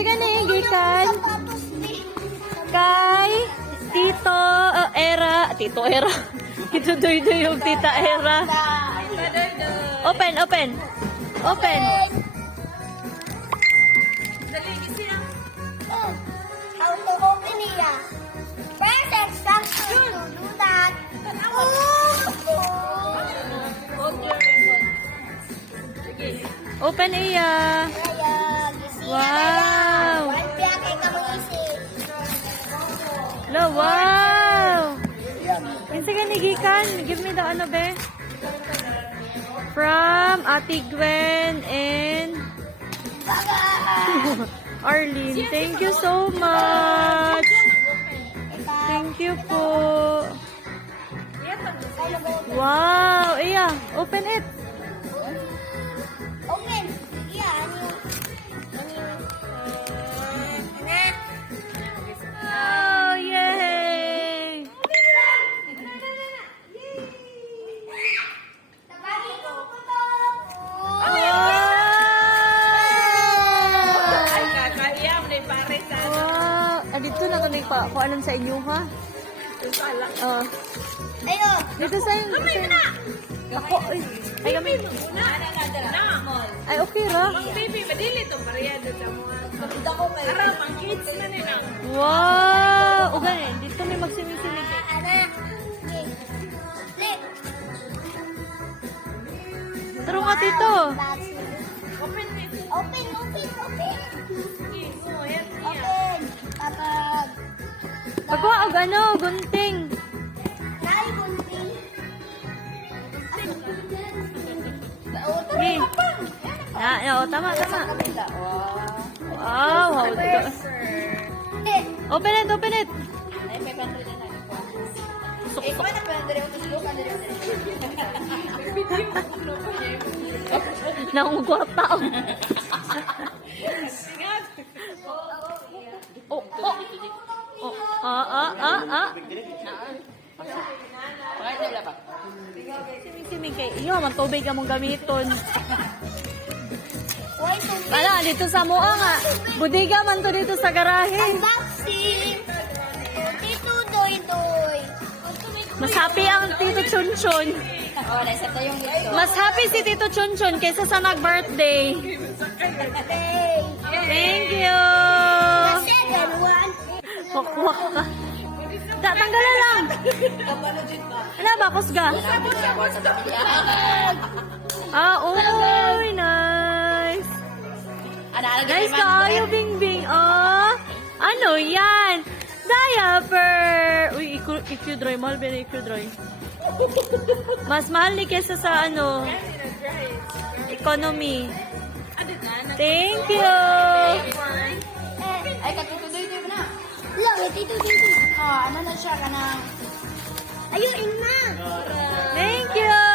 Kasi ganun, gikan. Kay Tito Era. Tito Era. Tito Doy yung Tita Era. Open, open. Open. Dali, isi lang. How to open it? Press instruction to do that. Open iya. Wow. Lo, wow. Kasi ganun, gikan. Give me the ano, be. From Ate Gwen and Arlene. Thank you so much. Thank you po. Wow. Iya, open it. Open. Yeah. Oh, yay. Ay, kakayam na pare sa Wow. Dito na ito nagpa-alam sa inyo, ha? sala. Oh. Ayo. Dito sa inyo. Ako, ay. Ay, kami. Ay, okay ra. Baby, madili to parehado sa mga. Aram, ang kids na nila. Wow. O ganun, dito may magsinig-sinig. Anak. Flip. Taro nga, Tito. Open it. Open. Sige, go ahead. Open. Kapag Pagwa, og ano, gunting. naibunting. Hey. Oh, tama. Wow. How to... Open it, open it. Sok-sok. Nangungkwarta. Oh. Siming kay iyo, man tubig among gamiton. Why so big? Wala, dito sa mua nga. Budiga man to dito sa garahe. Unboxing. Tito Doy Doy. Mas happy ang Tito Chunchun. Oh, nasa to yung dito. Mas happy si Tito Chunchun kaysa sa nag-birthday. Hey. Thank you. The second one. Wakwak ka. Tanggalan lang. Ano ba, kusga? Uy, nice. Nice kayo, Bing Bing. Oh, ano yan? Diaper. Uy, ikudroy. Mahal ba na ikudroy? Mas mahal ni kesa sa ano, economy. Thank you. Ay, katutuloy din na. Lang, Tito Doy Doy. Ano na siya ka na? Ayun, ina. Thank you.